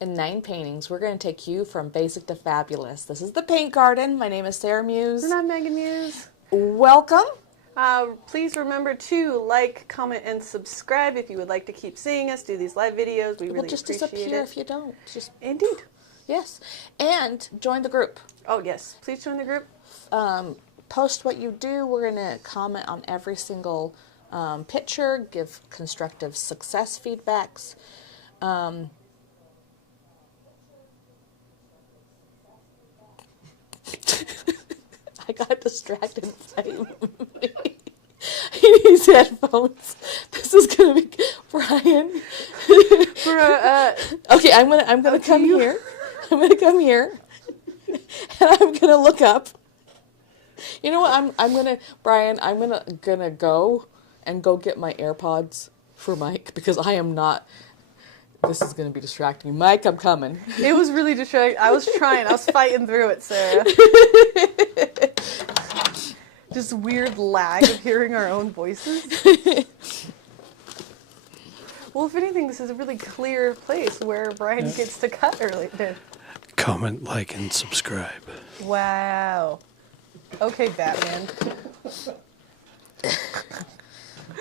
in 9 paintings, we're going to take you from basic to fabulous. This is the Paint Garden. My name is Sarah Muse. And I'm Megan Muse. Welcome. Please remember to like, comment, and subscribe if you would like to keep seeing us do these live videos. We really just appreciate disappear it. if you don't. Just Indeed. yes, and join the group. Oh yes, please join the group. Post what you do. We're going to comment on every single picture, give constructive success feedbacks. I got distracted by he needs headphones. This is gonna be Brian. Okay, I'm gonna come here. I'm gonna come here, and I'm gonna look up. You know what? I'm gonna Brian. I'm gonna go get my AirPods for Mike because I am not. This is going to be distracting. Mike, I'm coming. It was really distracting. I was fighting through it, Sarah. Just weird lag of hearing our own voices. Well, if anything, this is a really clear place where Brian gets to cut earlier. Comment, like, and subscribe. Wow. Okay, Batman.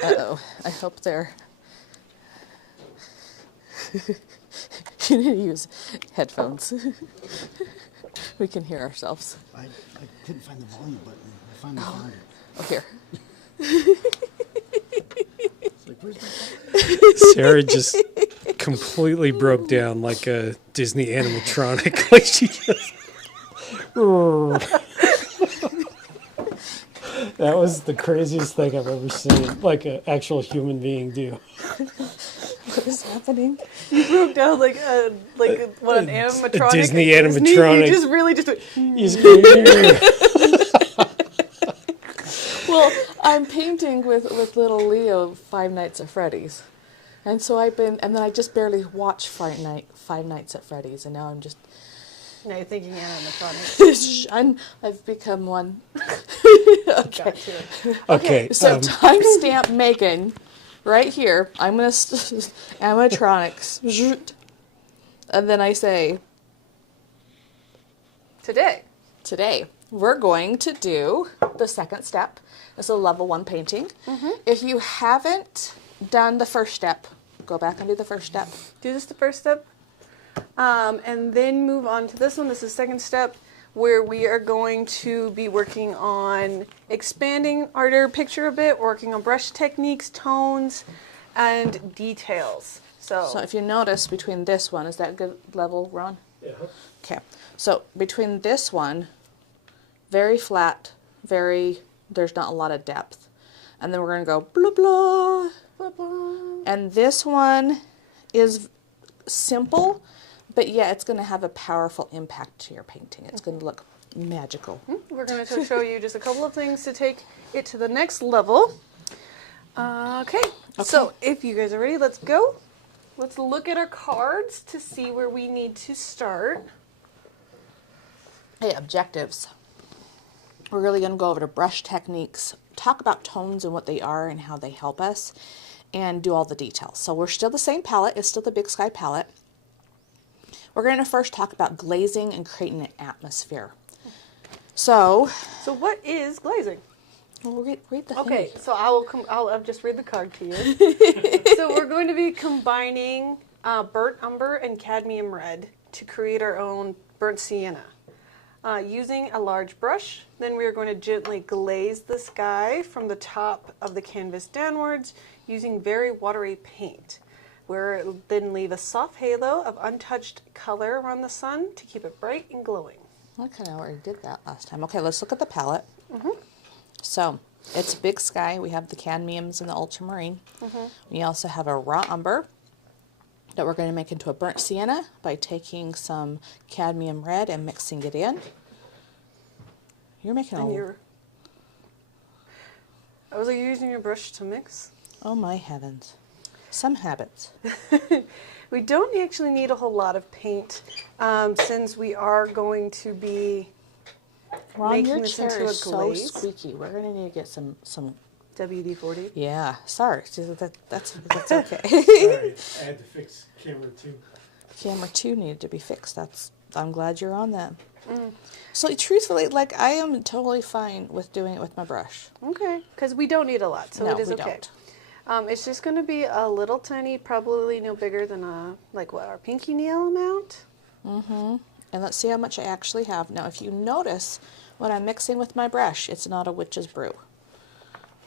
Uh-oh. I hope they're... You need to use headphones. We can hear ourselves. I couldn't find the volume button. I finally found it. Oh, here. It's like, where's that? Sarah just completely broke down like a Disney animatronic. Like she just... That was the craziest thing I've ever seen, like an actual human being do. What is happening? You broke down like an animatronic. A Disney animatronic. You just really just. Well, I'm painting with little Leo Five Nights at Freddy's. And so and then I just barely watched Five Nights at Freddy's, and now I'm just... Now you're thinking animatronic. I've become one. Okay. Okay. So timestamp Megan, right here. I'm going to animatronics. And then I say... Today, we're going to do the second step. It's a level 1 painting. Mm-hmm. If you haven't done the first step, go back and do the first step. Do this the first step. And then move on to this one. This is the second step where we are going to be working on expanding our picture a bit, working on brush techniques, tones, and details. So if you notice between this one, is that a good level, Ron? Yeah. Okay. So between this one, very flat, there's not a lot of depth. And then we're going to go blah, blah, blah, blah. And this one is simple, but yeah, it's going to have a powerful impact to your painting. It's going to look magical. We're going to show you just a couple of things to take it to the next level. Okay. So if you guys are ready, let's go. Let's look at our cards to see where we need to start. Hey, objectives. We're really going to go over to brush techniques, talk about tones and what they are and how they help us, and do all the details. So we're still the same palette. It's still the Big Sky palette. We're going to first talk about glazing and creating an atmosphere. So what is glazing? Well, read the thing. Okay, so I'll just read the card to you. So we're going to be combining burnt umber and cadmium red to create our own burnt sienna. Using a large brush, then we are going to gently glaze the sky from the top of the canvas downwards using very watery paint. We'll then leave a soft halo of untouched color around the sun to keep it bright and glowing. I kind of already did that last time. Okay, let's look at the palette. Mm-hmm. So it's Big Sky. We have the cadmiums and the ultramarine. Mm-hmm. We also have a raw umber that we're going to make into a burnt sienna by taking some cadmium red and mixing it in. You're making I was like, you're using your brush to mix? Oh my heavens. Some habits. We don't actually need a whole lot of paint since we are going to be Ron, making your this chair into a is so glaze. squeaky. We're going to need to get some WD-40. Yeah, sorry. That's okay. Sorry, I had to fix camera 2. camera 2 needed to be fixed. I'm glad you're on that. So truthfully, like, I am totally fine with doing it with my brush. Okay, because we don't need a lot, so No, it is we okay. don't. It's just going to be a little tiny, probably no bigger than our pinky nail amount. And let's see how much I actually have. Now, if you notice, when I'm mixing with my brush, it's not a witch's brew.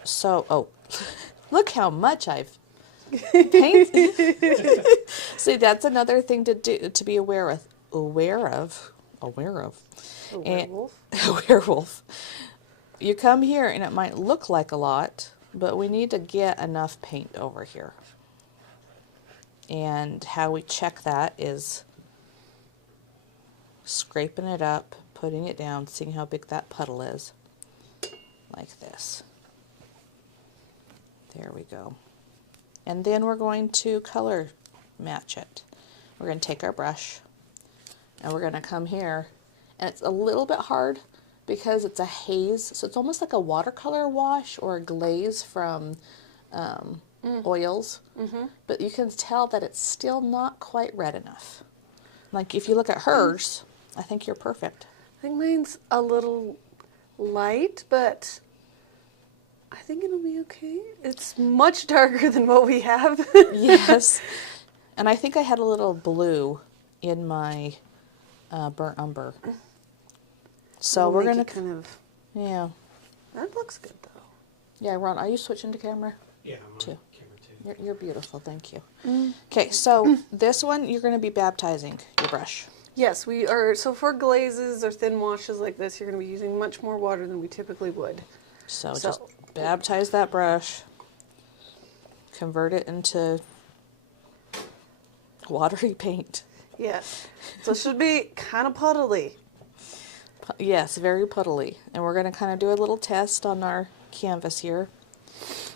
So, oh, look how much I've painted. See, that's another thing to be aware of. A And- werewolf. a werewolf. You come here and it might look like a lot, but we need to get enough paint over here. And how we check that is scraping it up, putting it down, seeing how big that puddle is, like this. There we go. And then we're going to color match it. We're going to take our brush and we're going to come here, and it's a little bit hard because it's a haze, so it's almost like a watercolor wash or a glaze from oils, but you can tell that it's still not quite red enough. Like if you look at hers, I think you're perfect. I think mine's a little light, but I think it'll be okay. It's much darker than what we have. Yes. And I think I had a little blue in my burnt umber. So It'll we're make going it to, kind of. yeah. That looks good though. Yeah, Ron, are you switching to camera? Yeah, I'm on Two. camera 2. You're beautiful, thank you. Okay, so this one, you're going to be baptizing your brush. Yes, we are. So for glazes or thin washes like this, you're going to be using much more water than we typically would. So just baptize that brush, convert it into watery paint. Yes. So it should be kind of puddly. Yes, very puddly. And we're going to kind of do a little test on our canvas here.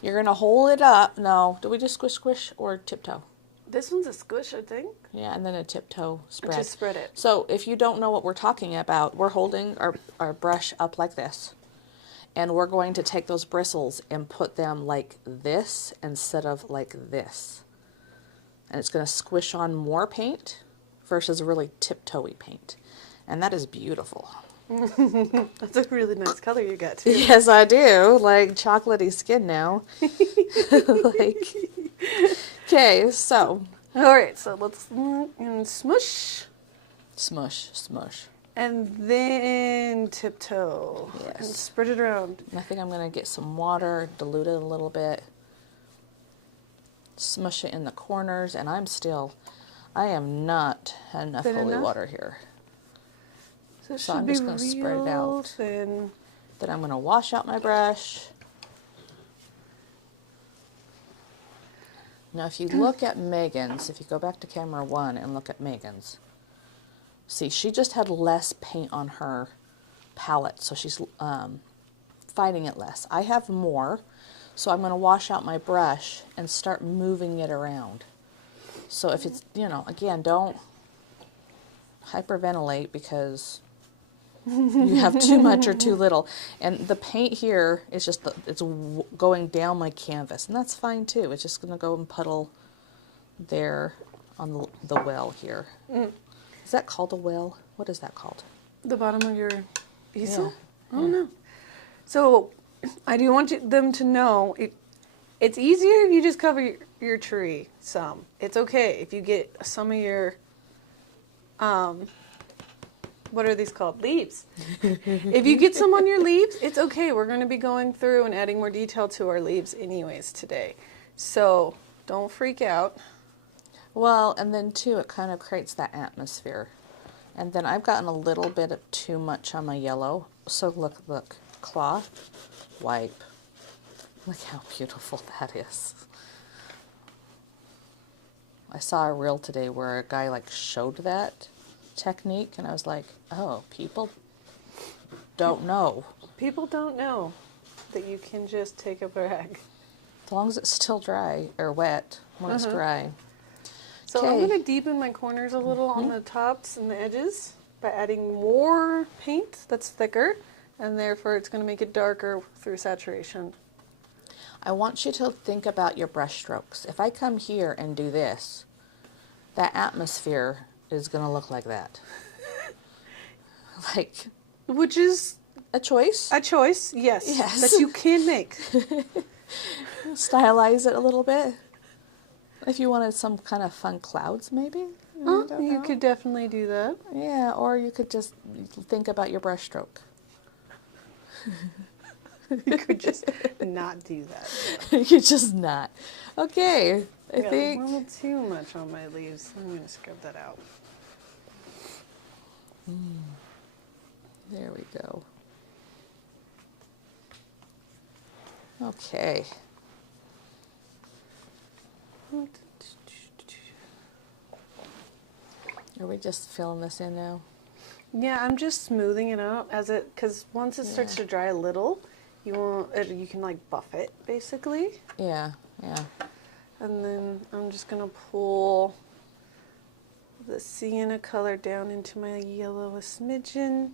You're going to hold it up. No, do we just squish, squish, or tiptoe? This one's a squish, I think. Yeah, and then a tiptoe spread. Just spread it. So if you don't know what we're talking about, we're holding our brush up like this. And we're going to take those bristles and put them like this instead of like this. And it's going to squish on more paint versus really tiptoey paint. And that is beautiful. That's a really nice color you got too. Yes, I do. Like chocolatey skin now. Like, okay, so. All right, so let's smush. Smush, smush. And then tiptoe. Yes. And spread it around. And I think I'm going to get some water, dilute it a little bit. Smush it in the corners, and I am not had enough Thin holy enough? water here. So, it So should I'm be just going to spread it real out. thin. Then I'm going to wash out my brush. Now if you look at Megan's, if you go back to camera 1 and look at Megan's, see, she just had less paint on her palette, so she's fighting it less. I have more, so I'm going to wash out my brush and start moving it around. So if it's, again, don't hyperventilate because you have too much or too little. And the paint here is just, it's going down my canvas, and that's fine too. It's just going to go and puddle there on the well here. Is that called a well? What is that called? The bottom of your easel? Yeah. I don't know. So I do want them to know it's easier if you just cover your tree some. It's okay if you get some of your, what are these called? Leaves. If you get some on your leaves, it's okay. We're going to be going through and adding more detail to our leaves anyways today. So don't freak out. Well, and then too, it kind of creates that atmosphere. And then I've gotten a little bit of too much on my yellow. So look, cloth, wipe. Look how beautiful that is. I saw a reel today where a guy showed that technique, and I was like, oh, people don't know. People don't know that you can just take a rag. As long as it's still dry or wet when it's dry. So I'm Okay. going to deepen my corners a little on the tops and the edges by adding more paint that's thicker, and therefore it's going to make it darker through saturation. I want you to think about your brush strokes. If I come here and do this, that atmosphere is going to look like that. Like Which is a choice. a choice, yes, Yes. that you can make. Stylize it a little bit. If you wanted some kind of fun clouds, maybe. I don't You know. could definitely do that. Yeah, or you could just think about your brush stroke. You could just not do that. You could just not. Okay, I Got a think. little too much on my leaves. I'm going to scrub that out. There we go. Okay. Are we just filling this in now? Yeah, I'm just smoothing it out because once it starts to dry a little, you can like buff it basically. Yeah, yeah. And then I'm just gonna pull the sienna color down into my yellow a smidgen.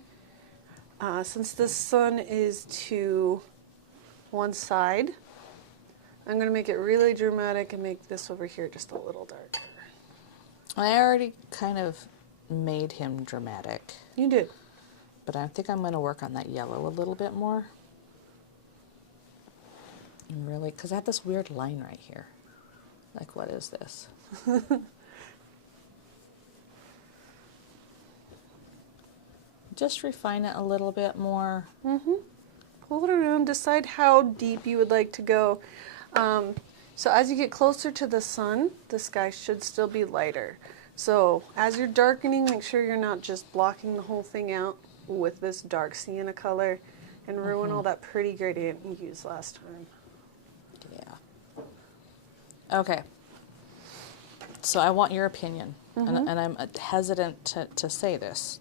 Since the sun is to one side, I'm gonna make it really dramatic and make this over here just a little darker. I already kind of made him dramatic, You did. but I think I'm going to work on that yellow a little bit more. And really, because I have this weird line right here. Like, what is this? Just refine it a little bit more. Pull it around, decide how deep you would like to go. So as you get closer to the sun, the sky should still be lighter. So as you're darkening, make sure you're not just blocking the whole thing out with this dark sienna color and ruin all that pretty gradient you used last time. Yeah. Okay. So I want your opinion. And I'm hesitant to say this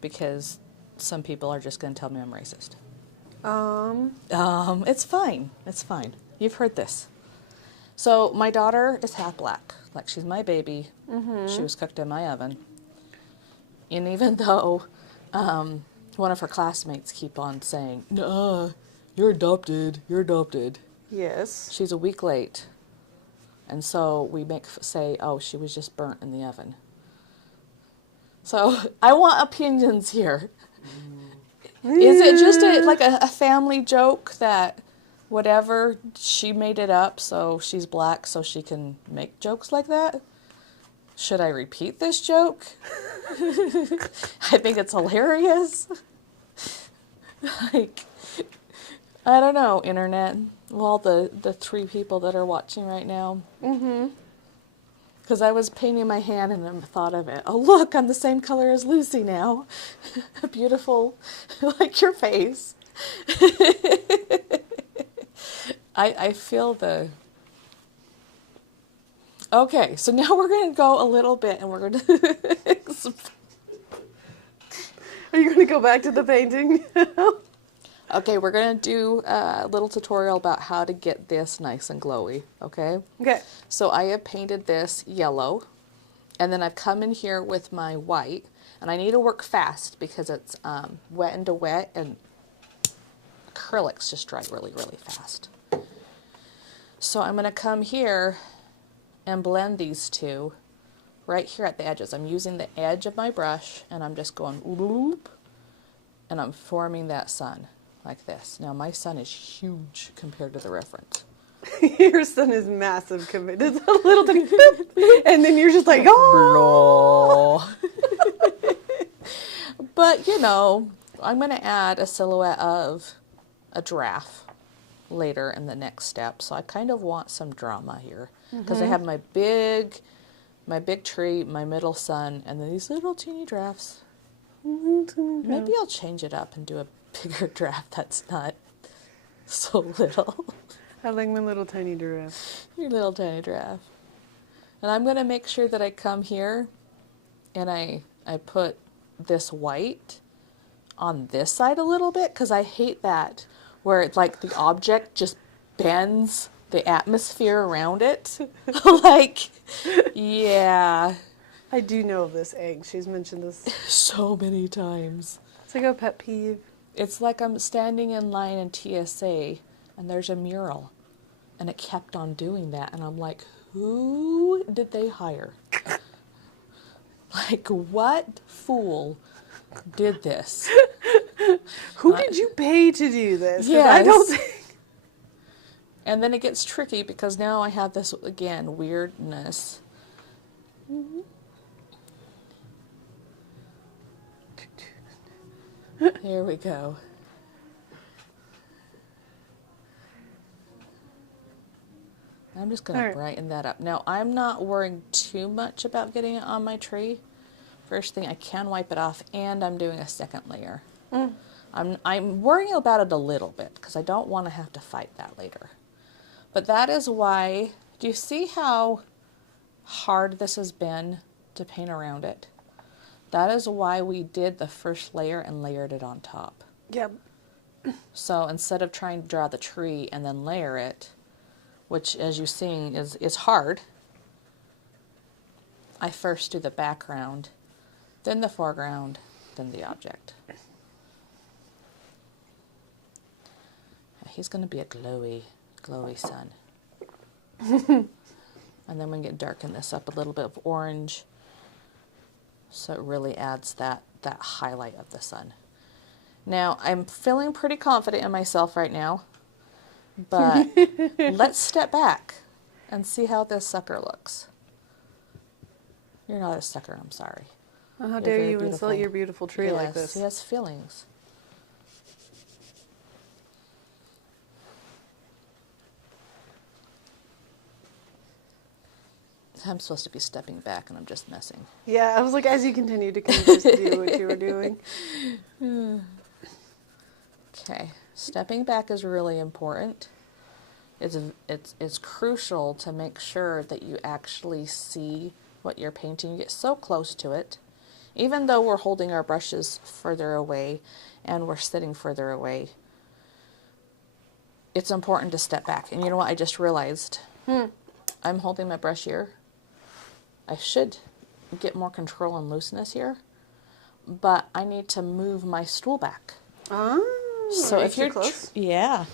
because some people are just going to tell me I'm racist. It's fine. It's fine. You've heard this. So my daughter is half black. Like, she's my baby. She was cooked in my oven. And even though one of her classmates keep on saying, "No, you're adopted. You're adopted." Yes. She's a week late. And so we say, "Oh, she was just burnt in the oven." So I want opinions here. Is it just a family joke that whatever, she made it up, so she's black, so she can make jokes like that? Should I repeat this joke? I think it's hilarious. Like, I don't know, internet. Well, the 3 people that are watching right now. Because I was painting my hand and I thought of it. Oh, look, I'm the same color as Lucy now. Beautiful, like your face. I feel the... Okay, so now we're going to go a little bit and we're going to... Are you going to go back to the painting? Okay, we're going to do a little tutorial about how to get this nice and glowy, okay? Okay. So I have painted this yellow, and then I've come in here with my white, and I need to work fast because it's wet into wet, and acrylics just dry really, really fast. So I'm going to come here and blend these two right here at the edges. I'm using the edge of my brush, and I'm just going whoop, and I'm forming that sun like this. Now my sun is huge compared to the reference. Your sun is massive compared. It's a little tiny boop, and then you're just like, oh. But, you know, I'm going to add a silhouette of a giraffe later in the next step. So I kind of want some drama here because I have my big tree, my middle sun, and then these little teeny giraffes. Maybe I'll change it up and do a bigger giraffe that's not so little. I like my little tiny giraffe. Your little tiny giraffe. And I'm going to make sure that I come here and I put this white on this side a little bit because I hate that where it's like the object just bends the atmosphere around it. Like, yeah. I do know of this egg. She's mentioned this So many times. It's like a pet peeve. It's like I'm standing in line in TSA and there's a mural and it kept on doing that and I'm like, who did they hire? Like, what fool did this? Who did you pay to do this? 'Cause Yes. I don't think. And then it gets tricky because now I have this, again, weirdness. Here we go. I'm just going All to right. brighten that up. Now, I'm not worrying too much about getting it on my tree. First thing, I can wipe it off, and I'm doing a second layer. I'm worrying about it a little bit because I don't want to have to fight that later. But that is why, do you see how hard this has been to paint around it? That is why we did the first layer and layered it on top. Yep. So instead of trying to draw the tree and then layer it, which as you're seeing is hard, I first do the background, then the foreground, then the object. He's going to be a glowy sun. And then we can darken this up a little bit of orange so it really adds that highlight of the sun. Now, I'm feeling pretty confident in myself right now, but let's step back and see how this sucker looks. You're not a sucker, I'm sorry. Oh, how You're dare very you beautiful. insult your beautiful tree like Yes, this? he has feelings. I'm supposed to be stepping back and I'm just messing. Yeah, I was like, as you continue to kind of just do what you were doing. Okay, stepping back is really important. It's crucial to make sure that you actually see what you're painting. You get so close to it. Even though we're holding our brushes further away and we're sitting further away, it's important to step back. And you know what I just realized? I'm holding my brush here. I should get more control and looseness here, but I need to move my stool back. Oh, So are if you you're too close? yeah.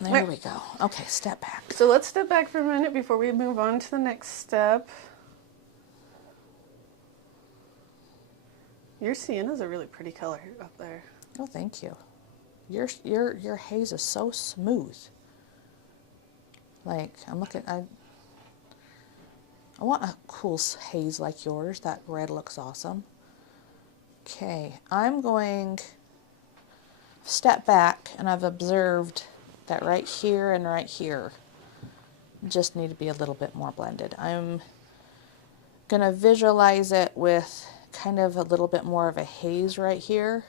There Wait. we go. Okay, step back. So let's step back for a minute before we move on to the next step. Your sienna's a really pretty color up there. Oh, thank you. Your haze is so smooth. Like I'm looking, I want a cool haze like yours. That red looks awesome. Okay, I'm going step back, and I've observed that right here and right here just need to be a little bit more blended. I'm gonna visualize it with kind of a little bit more of a haze right here.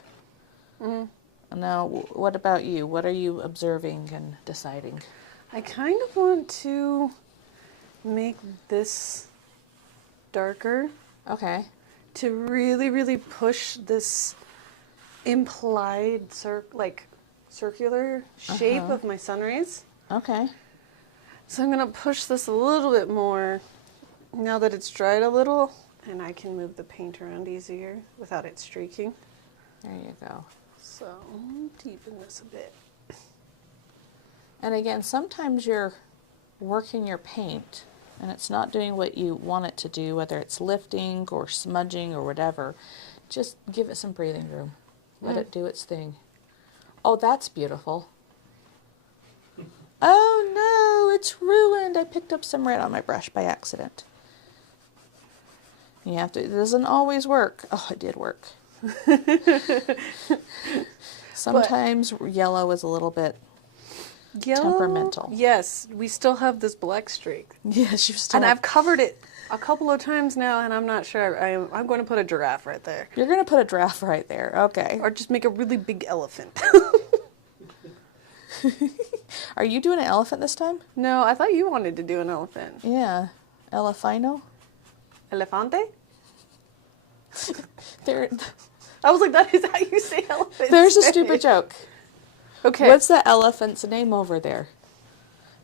Now, what about you? What are you observing and deciding? I kind of want to make this darker Okay. to really, really push this implied circular shape of my sun rays. Okay. So I'm going to push this a little bit more now that it's dried a little, and I can move the paint around easier without it streaking. There you go. So deepen this a bit. And again, sometimes you're working your paint and it's not doing what you want it to do, whether it's lifting or smudging or whatever. Just give it some breathing room. Let it do its thing. Oh, that's beautiful. Oh no, it's ruined. I picked up some red on my brush by accident. You have to, it doesn't always work. Oh, it did work. Sometimes yellow is a little bit Yellow? temperamental. Yes, we still have this black streak. Yes, you still And have, I've covered it a couple of times now, and I'm not sure. I'm going to put a giraffe right there. you're going to put a giraffe right there. Okay. Or just make a really big elephant. Are you doing an elephant this time? No, I thought you wanted to do an elephant. Yeah. Elefino? Elefante? There, I was like, that is how you say elephant. there's a stupid joke. Okay. What's the elephant's name over there?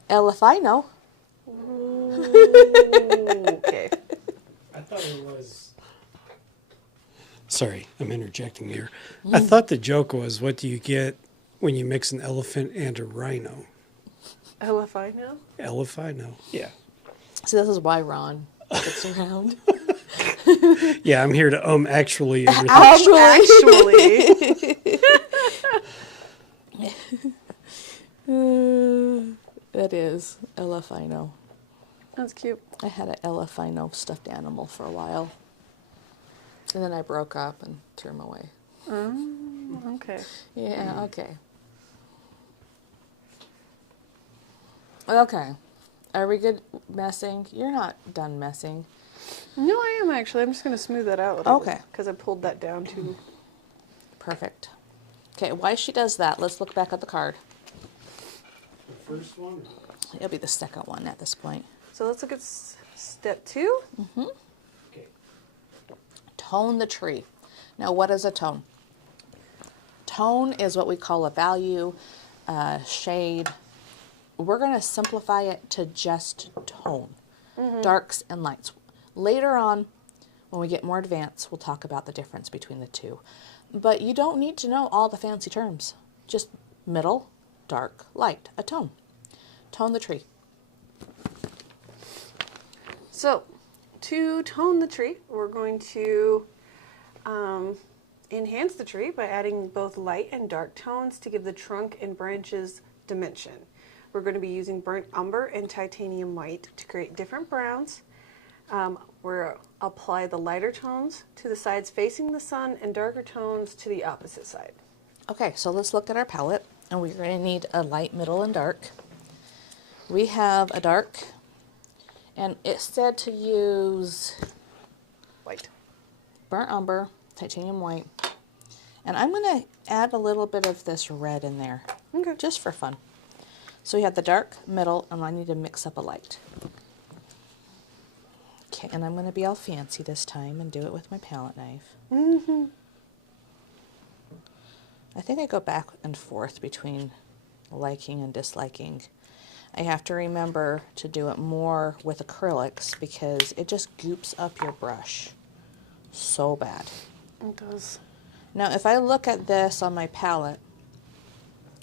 Elefino. Okay. I thought it was. Sorry, I'm interjecting here. I thought the joke was, what do you get when you mix an elephant and a rhino? Elefino? Elefino. Yeah. So this is why Ron sits around. Yeah, I'm here to actually everything. Actually. It is Elefino. That's cute. I had an Elefino stuffed animal for a while. And then I broke up and threw him away. Okay. Yeah, okay. Okay. Are we good messing? You're not done messing. No, I am actually. I'm just going to smooth that out a little Okay. because I pulled that down too. Perfect. Okay, while she does that, let's look back at the card. The first one? It'll be the second one at this point. So let's look at step 2. Okay. Tone the tree. Now, what is a tone? Tone is what we call a value, shade. We're going to simplify it to just tone, darks and lights. Later on, when we get more advanced, we'll talk about the difference between the two. But you don't need to know all the fancy terms. Just middle, dark, light, a tone. Tone the tree. So, to tone the tree, we're going to enhance the tree by adding both light and dark tones to give the trunk and branches dimension. We're going to be using burnt umber and titanium white to create different browns. We'll apply the lighter tones to the sides facing the sun and darker tones to the opposite side. Okay, so let's look at our palette, and we're going to need a light, middle, and dark. We have a dark, and it said to use White. burnt umber, titanium white, and I'm going to add a little bit of this red in there, Okay. just for fun. So we have the dark, middle, and I need to mix up a light. Okay, and I'm going to be all fancy this time and do it with my palette knife. I think I go back and forth between liking and disliking. I have to remember to do it more with acrylics because it just goops up your brush so bad. It does. Now, if I look at this on my palette,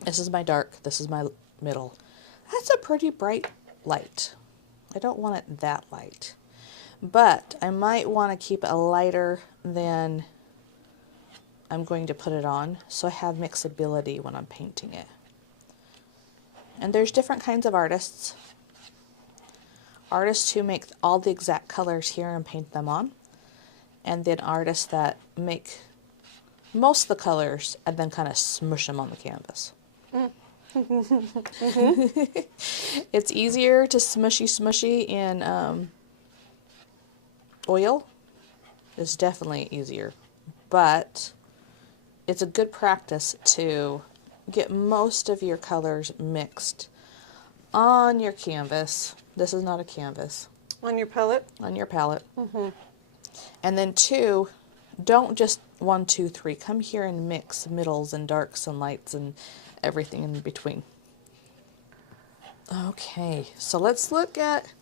this is my dark, this is my middle. That's a pretty bright light. I don't want it that light. But I might want to keep it lighter than I'm going to put it on, so I have mixability when I'm painting it. And there's different kinds of artists. Artists who make all the exact colors here and paint them on. And then artists that make most of the colors and then kind of smush them on the canvas. It's easier to smushy in oil. It's definitely easier. But it's a good practice to get most of your colors mixed on your canvas. This is not a canvas. On your palette? On your palette. And then 2, don't just 1, 2, 3. Come here and mix middles and darks and lights and everything in between. Okay, so let's look at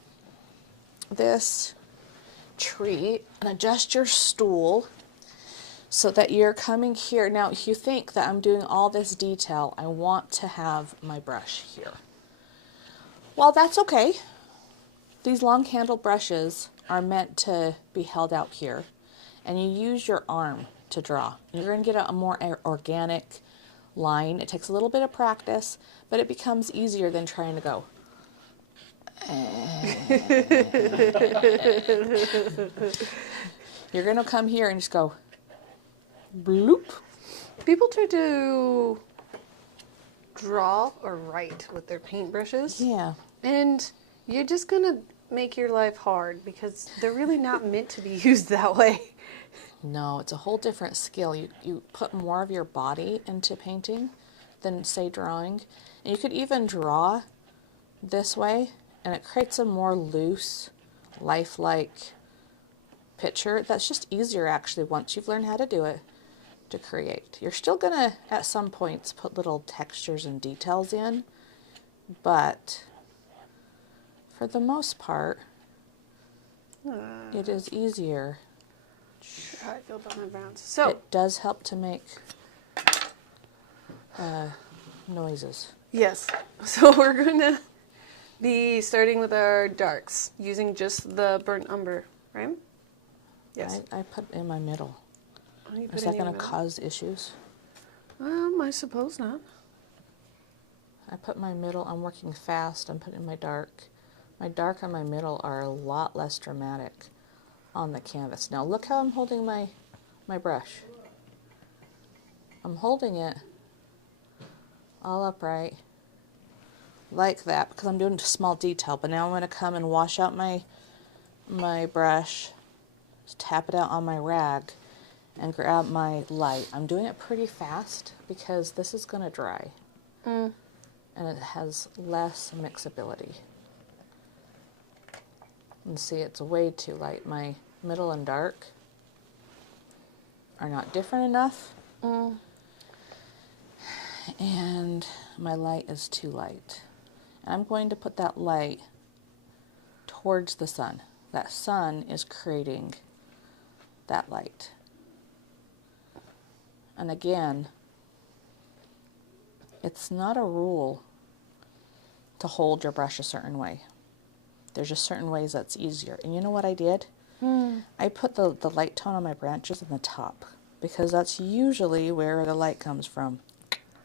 this tree and adjust your stool so that you're coming here. Now, if you think that I'm doing all this detail, I want to have my brush here. Well, that's okay. These long handled brushes are meant to be held out here, and you use your arm to draw. You're going to get a more organic line. It takes a little bit of practice, but it becomes easier than trying to go. You're going to come here and just go bloop. People try to draw or write with their paintbrushes. Yeah. And you're just going to make your life hard because they're really not meant to be used that way. No, it's a whole different skill. You put more of your body into painting than, say, drawing. And you could even draw this way, and it creates a more loose, lifelike picture. That's just easier, actually, once you've learned how to do it, to create. You're still going to, at some points, put little textures and details in, but for the most part, it is easier. I feel down in bounds. So It does help to make noises. yes, so we're gonna be starting with our darks, using just the burnt umber, right? Yes. I put in my middle. Oh, you put Is in that your going to middle? cause issues? I suppose not. I put my middle, I'm working fast, I'm putting my dark. My dark and my middle are a lot less dramatic on the canvas. Now look how I'm holding my brush. I'm holding it all upright like that because I'm doing a small detail, but now I'm going to come and wash out my brush, just tap it out on my rag, and grab my light. I'm doing it pretty fast because this is going to dry. And it has less mixability. And see, it's way too light. My middle and dark are not different enough. And my light is too light. And I'm going to put that light towards the sun. That sun is creating that light. And again, it's not a rule to hold your brush a certain way. There's just certain ways that's easier. And you know what I did? I put the light tone on my branches in the top because that's usually where the light comes from.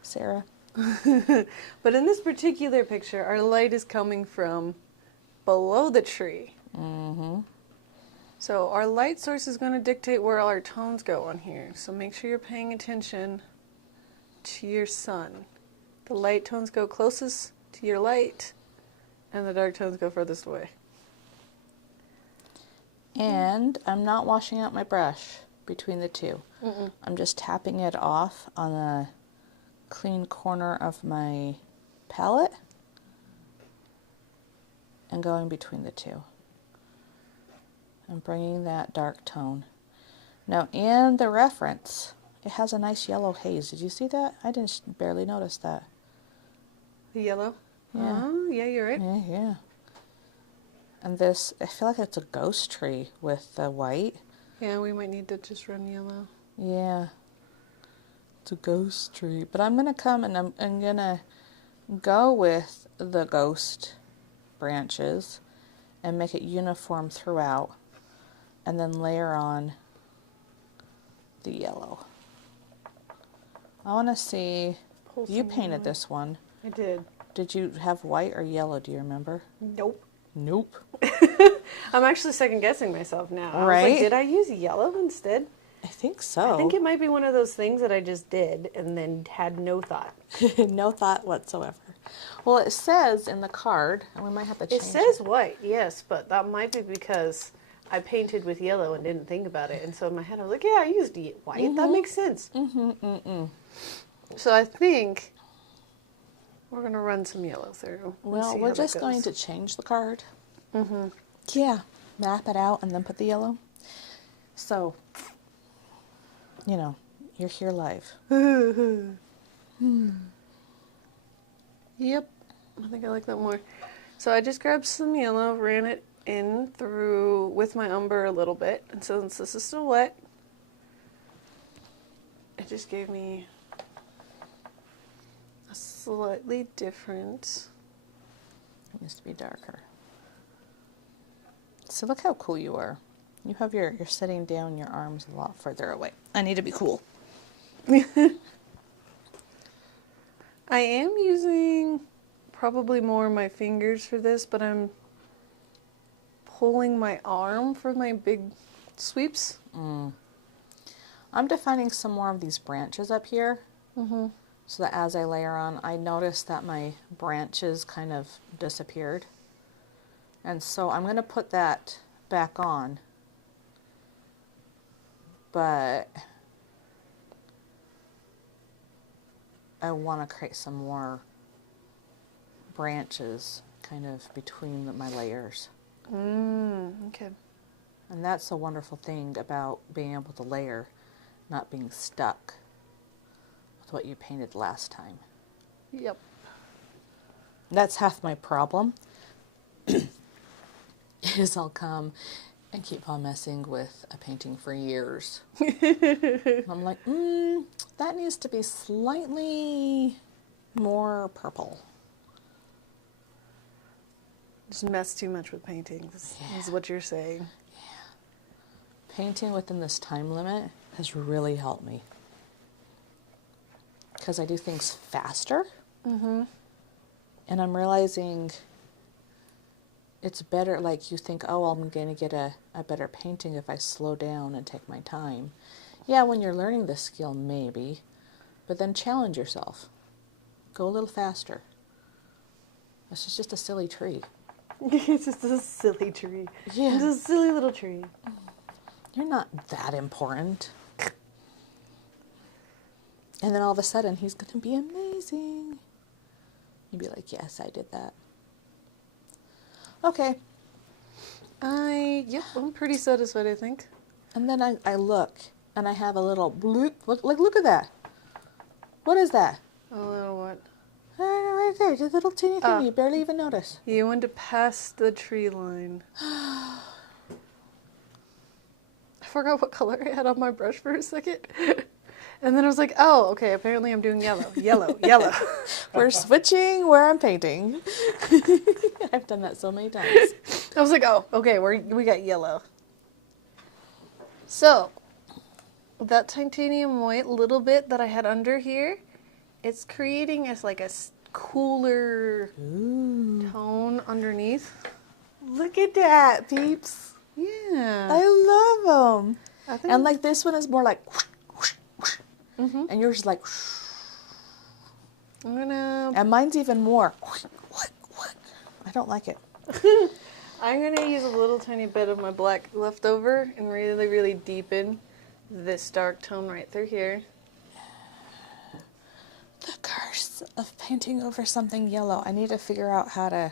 Sarah? But in this particular picture, our light is coming from below the tree. So our light source is going to dictate where all our tones go on here. So make sure you're paying attention to your sun. The light tones go closest to your light, and the dark tones go furthest away. And I'm not washing out my brush between the two. I'm just tapping it off on the clean corner of my palette and going between the two. And bringing that dark tone. Now in the reference, it has a nice yellow haze. Did you see that? I didn't barely notice that. The yellow? Yeah. Oh, yeah, you're right. Yeah. And this, I feel like it's a ghost tree with the white. Yeah, we might need to just run yellow. Yeah. It's a ghost tree. But I'm going to come and I'm going to go with the ghost branches and make it uniform throughout. And then layer on the yellow. I want to see, Pull you some painted yellow. this one. I did. Did you have white or yellow? Do you remember? Nope. Nope. I'm actually second guessing myself now. I was Right? like, did I use yellow instead? I think so. I think it might be one of those things that I just did and then had no thought. No thought whatsoever. Well, it says in the card, and we might have to change It says white, yes, but that might be because I painted with yellow and didn't think about it. And so in my head, I was like, yeah, I used white. That makes sense. So I think we're going to run some yellow through. and Well, see we're how that just going goes. to change the card. Yeah, map it out and then put the yellow. So, you know, you're here live. Yep, I think I like that more. So I just grabbed some yellow, ran it in through with my umber a little bit. And since this is still wet, it just gave me a slightly different. It needs to be darker. So look how cool you are. You have you're sitting down, your arms a lot further away. I need to be cool. I am using probably more of my fingers for this, but I'm pulling my arm for my big sweeps. I'm defining some more of these branches up here. So that as I layer on, I noticed that my branches kind of disappeared. And so I'm going to put that back on. But I want to create some more branches kind of between my layers. Okay. And that's a wonderful thing about being able to layer, not being stuck with what you painted last time. Yep. That's half my problem. Is I'll come and keep on messing with a painting for years. I'm like, that needs to be slightly more purple. Just mess too much with paintings, is what you're saying. Painting within this time limit has really helped me. Because I do things faster. Mm-hmm. And I'm realizing it's better, like you think, oh, I'm going to get a better painting if I slow down and take my time. Yeah, when you're learning this skill, maybe. But then challenge yourself. Go a little faster. This is just a silly tree. It's just a silly tree. Yeah. It's a silly little tree. You're not that important. And then all of a sudden, he's going to be amazing. You'd be like, yes, I did that. Okay. I'm pretty satisfied, I think. And then I look, and I have a little bloop. Look at that. What is that? A little what? Right there, just a little teeny thing. You barely even notice. You went to pass the tree line. I forgot what color I had on my brush for a second. And then I was like, oh, okay, apparently I'm doing yellow. Yellow. We're switching where I'm painting. I've done that so many times. I was like, oh, okay, we got yellow. So, that titanium white little bit that I had under here, it's creating as like a cooler tone underneath. Look at that, peeps. Yeah. I love them. I think And like this one is more like, whoosh, whoosh, whoosh. And yours is like, whoosh. I'm gonna And mine's even more. I don't like it. I'm gonna use a little tiny bit of my black left over and really, really deepen this dark tone right through here. The curse of painting over something yellow. I need to figure out how to...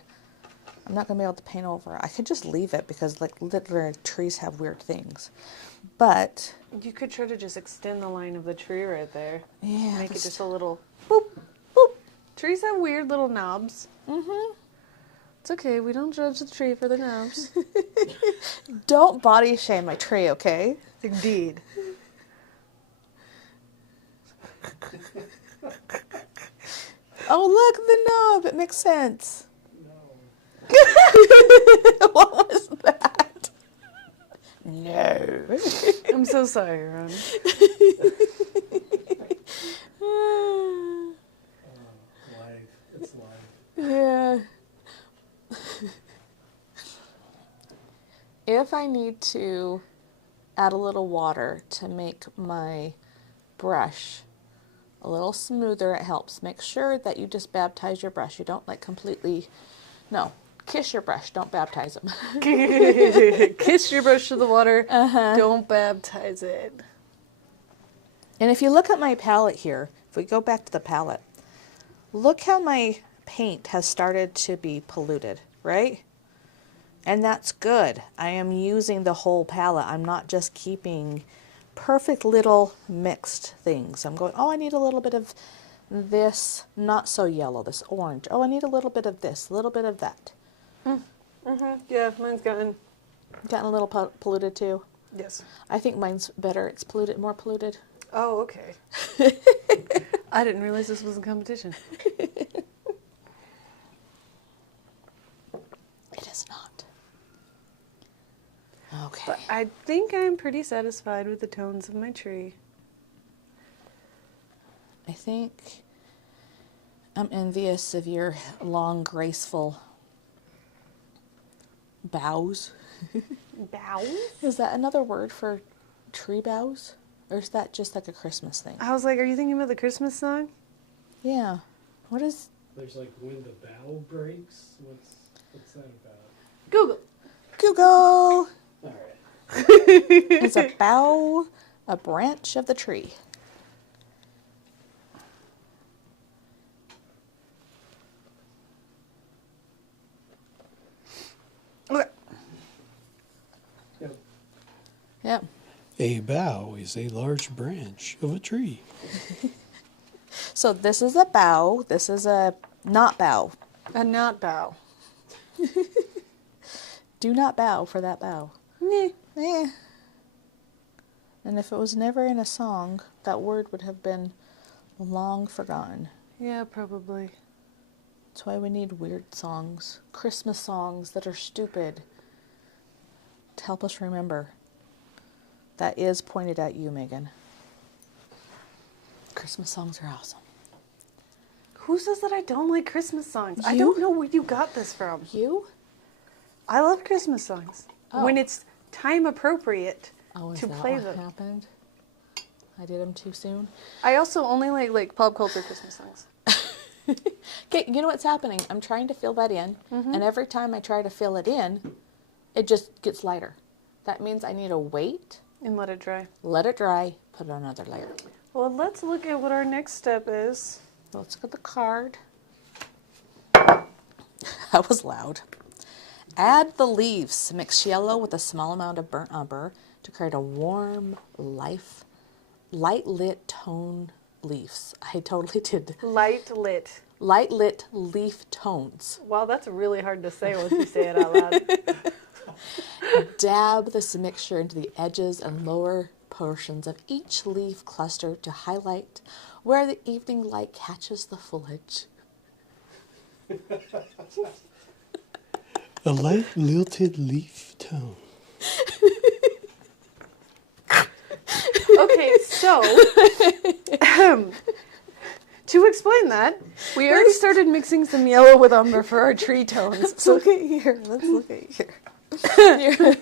I'm not going to be able to paint over it. I could just leave it because, like, literally trees have weird things. But... You could try to just extend the line of the tree right there. Yeah. Make it just a little boop, boop. Trees have weird little knobs. Mm-hmm. It's okay. We don't judge the tree for the knobs. Don't body shame my tree, okay? Indeed. Oh, look, the knob. It makes sense. What was that? No. I'm so sorry, Ron. Life. It's life. Yeah. If I need to add a little water to make my brush a little smoother, it helps. Make sure that you just baptize your brush. You don't like completely, no, kiss your brush, don't baptize them. Kiss your brush to the water. Don't baptize it. And if you look at my palette here, if we go back to the palette, look how my paint has started to be polluted, right? And that's good. I am using the whole palette. I'm not just keeping perfect little mixed things. I'm going, oh, I need a little bit of this, not so yellow, this orange. Oh, I need a little bit of this, a little bit of that. Yeah, mine's gotten... Gotten a little polluted too. Yes. I think mine's better. It's polluted, more polluted. Oh, okay. I didn't realize this was a competition. It is not. Okay. But I think I'm pretty satisfied with the tones of my tree. I think I'm envious of your long, graceful boughs. Bow? Is that another word for tree boughs? Or is that just like a Christmas thing? I was like, are you thinking about the Christmas song? Yeah. What is... There's like when the bow breaks. What's that about? Google. Google! All right. It's a bough, a branch of the tree. Okay. Yep. Yep. A bough is a large branch of a tree. So this is a bough. This is a not bough. A not bow. Do not bow for that bough. Nah. Eh. And if it was never in a song, that word would have been long forgotten. Yeah, probably. That's why we need weird songs, Christmas songs that are stupid, to help us remember. That is pointed at you, Megan. Christmas songs are awesome. Who says that I don't like Christmas songs? I You? don't know where you got this from. You? I love Christmas songs. Oh. When it's time appropriate Oh, is to that play what them. happened? I did them too soon. I also only like pop culture Christmas songs. Okay, you know what's happening? I'm trying to fill that in, and every time I try to fill it in, it just gets lighter. That means I need to wait, And let it dry. let it dry, put on another layer. Well, let's look at what our next step is. Let's look at the card. That was loud. Add the leaves. Mix yellow with a small amount of burnt umber to create a warm, light lit tone leaves. I totally did. Light lit. Light lit leaf tones. Wow, that's really hard to say once you say it out loud. Dab this mixture into the edges and lower portions of each leaf cluster to highlight where the evening light catches the foliage. A light lilted leaf tone. Okay, so to explain that, we already started mixing some yellow with umber for our tree tones. Let's look at here. Let's look at here. Here.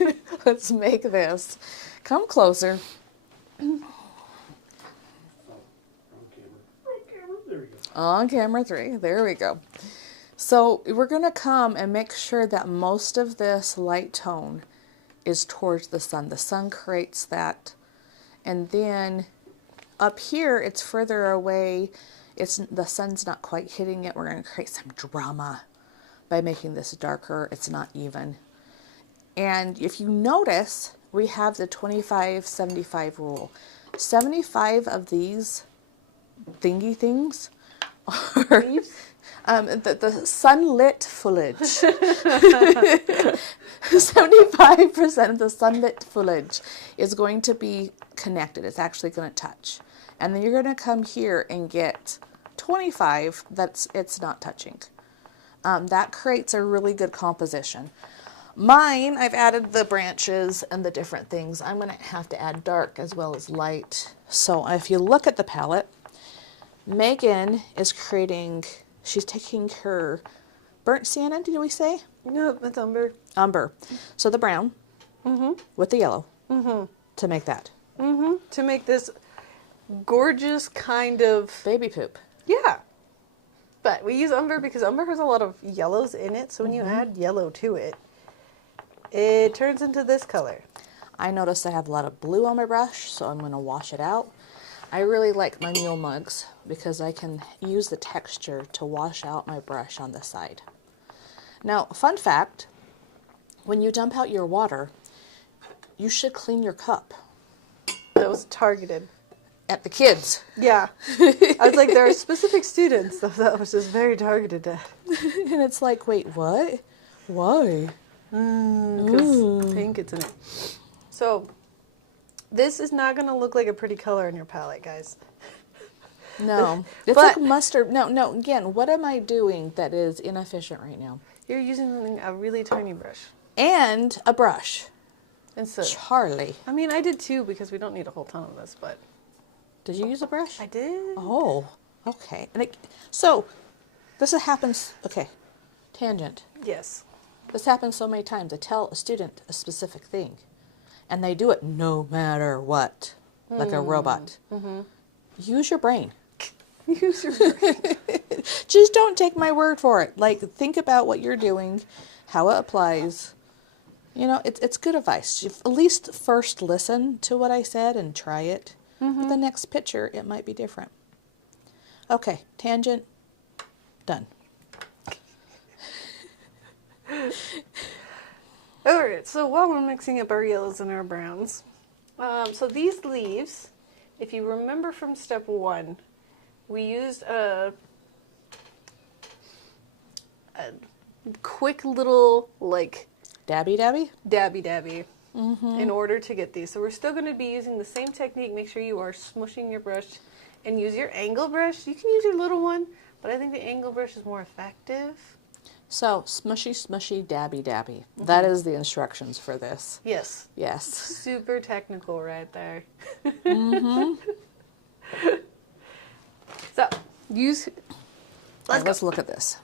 Let's make this. Come closer. On camera 3. There we go. So we're going to come and make sure that most of this light tone is towards the sun. The sun creates that. And then up here, it's further away. The sun's not quite hitting it. We're going to create some drama by making this darker. It's not even. And if you notice, we have the 25-75 rule. 75 of these thingy things are the sunlit foliage. 75% of the sunlit foliage is going to be connected. It's actually going to touch. And then you're going to come here and get 25 it's not touching. That creates a really good composition. Mine, I've added the branches and the different things. I'm going to have to add dark as well as light. So if you look at the palette, Megan is creating, she's taking her burnt sienna, did we say? No, that's umber. Umber. So the brown with the yellow to make that. To make this gorgeous kind of, Baby poop. yeah. But we use umber because umber has a lot of yellows in it. So when you add yellow to it, it turns into this color. I noticed I have a lot of blue on my brush, so I'm going to wash it out. I really like my mule mugs because I can use the texture to wash out my brush on the side. Now, fun fact, when you dump out your water, you should clean your cup. That was targeted. At the kids. Yeah. I was like, there are specific students that was just very targeted at. And it's like, wait, what? Why? Because pink it's in it. So, this is not going to look like a pretty color in your palette, guys. No. It's But- like mustard. No, again, what am I doing that is inefficient right now? You're using a really tiny brush. And a brush. And so, Charlie. I mean, I did too because we don't need a whole ton of this, but Did you use a brush? I did. Oh, okay. So, this happens, okay, tangent. Yes. This happens so many times. I tell a student a specific thing, and they do it no matter what, like a robot. Use your brain. Use your brain. Just don't take my word for it. Like, think about what you're doing, how it applies. You know, it's good advice. At least first listen to what I said and try it. With the next picture, it might be different. Okay, tangent, done. Alright, so while we're mixing up our yellows and our browns, so these leaves, if you remember from step 1, we used a quick little, like, Dabby. dabby in order to get these. So we're still going to be using the same technique. Make sure you are smushing your brush and use your angle brush. You can use your little one, But I think the angle brush is more effective. So, smushy, smushy, dabby, dabby. That is the instructions for this. Yes. Yes. Super technical right there. So, use... Let's look at this.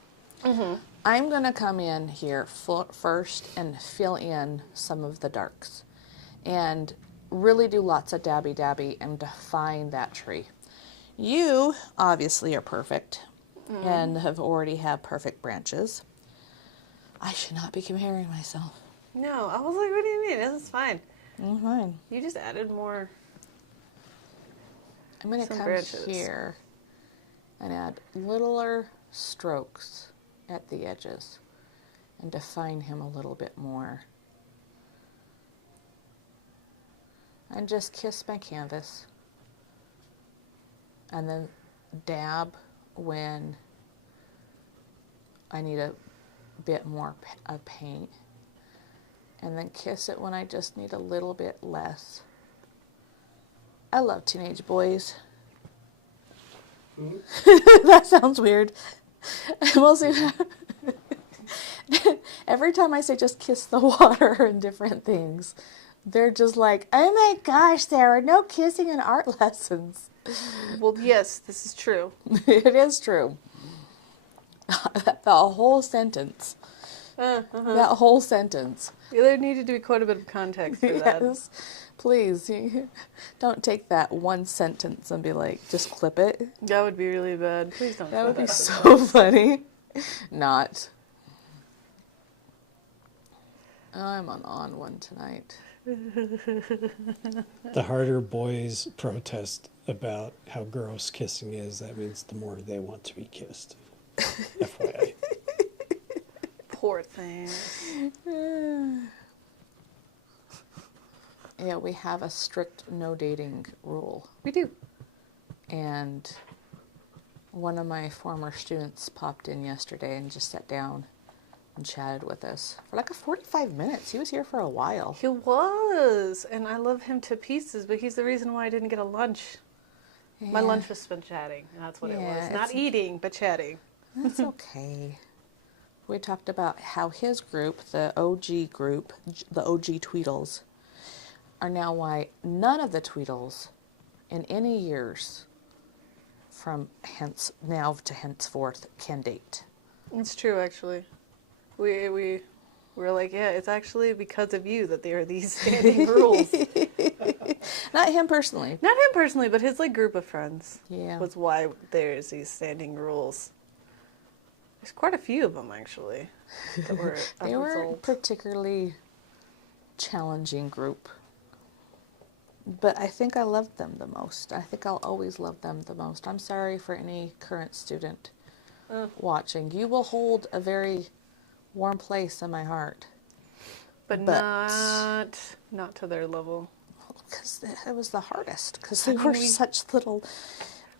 I'm going to come in here first and fill in some of the darks. And really do lots of dabby, dabby and define that tree. You obviously are perfect and have already had perfect branches. I should not be comparing myself. No, I was like, what do you mean? This is fine. I'm fine. You just added more. I'm going to Some come branches. here and add littler strokes at the edges and define him a little bit more. And just kiss my canvas. And then dab when I need a bit more of paint. And then kiss it when I just need a little bit less. I love teenage boys. That sounds weird. Mostly, every time I say just kiss the water and different things, they're just like, oh my gosh, Sarah, no kissing in art lessons. Well, yes, this is true. It is true. The whole sentence. That whole sentence. There needed to be quite a bit of context for that. Yes. Please, don't take that one sentence and be like, just clip it. That would be really bad. Please don't. That would do be so funny. Not. I'm on one tonight. The harder boys protest about how gross kissing is, that means the more they want to be kissed. FYI. Poor thing. Yeah, we have a strict no dating rule. We do. And one of my former students popped in yesterday and just sat down and chatted with us for like 45 minutes. He was here for a while. He was, and I love him to pieces, but he's the reason why I didn't get a lunch. My Yeah. lunch was spent chatting, and that's what it Yeah, was. Not eating, but chatting. That's okay. We talked about how his group, the OG group, the OG Tweedles, are now why none of the Tweedles in any years from now to henceforth can date. It's true, actually. We were like, yeah, it's actually because of you that there are these standing rules. Not him personally. Not him personally, but his like group of friends. Yeah. Was why there's these standing rules. There's quite a few of them actually. That were a They were a result. particularly challenging group. But I think I loved them the most. I think I'll always love them the most. I'm sorry for any current student watching. You will hold a very warm place in my heart. but not to their level. Because it was the hardest. Because they were such little...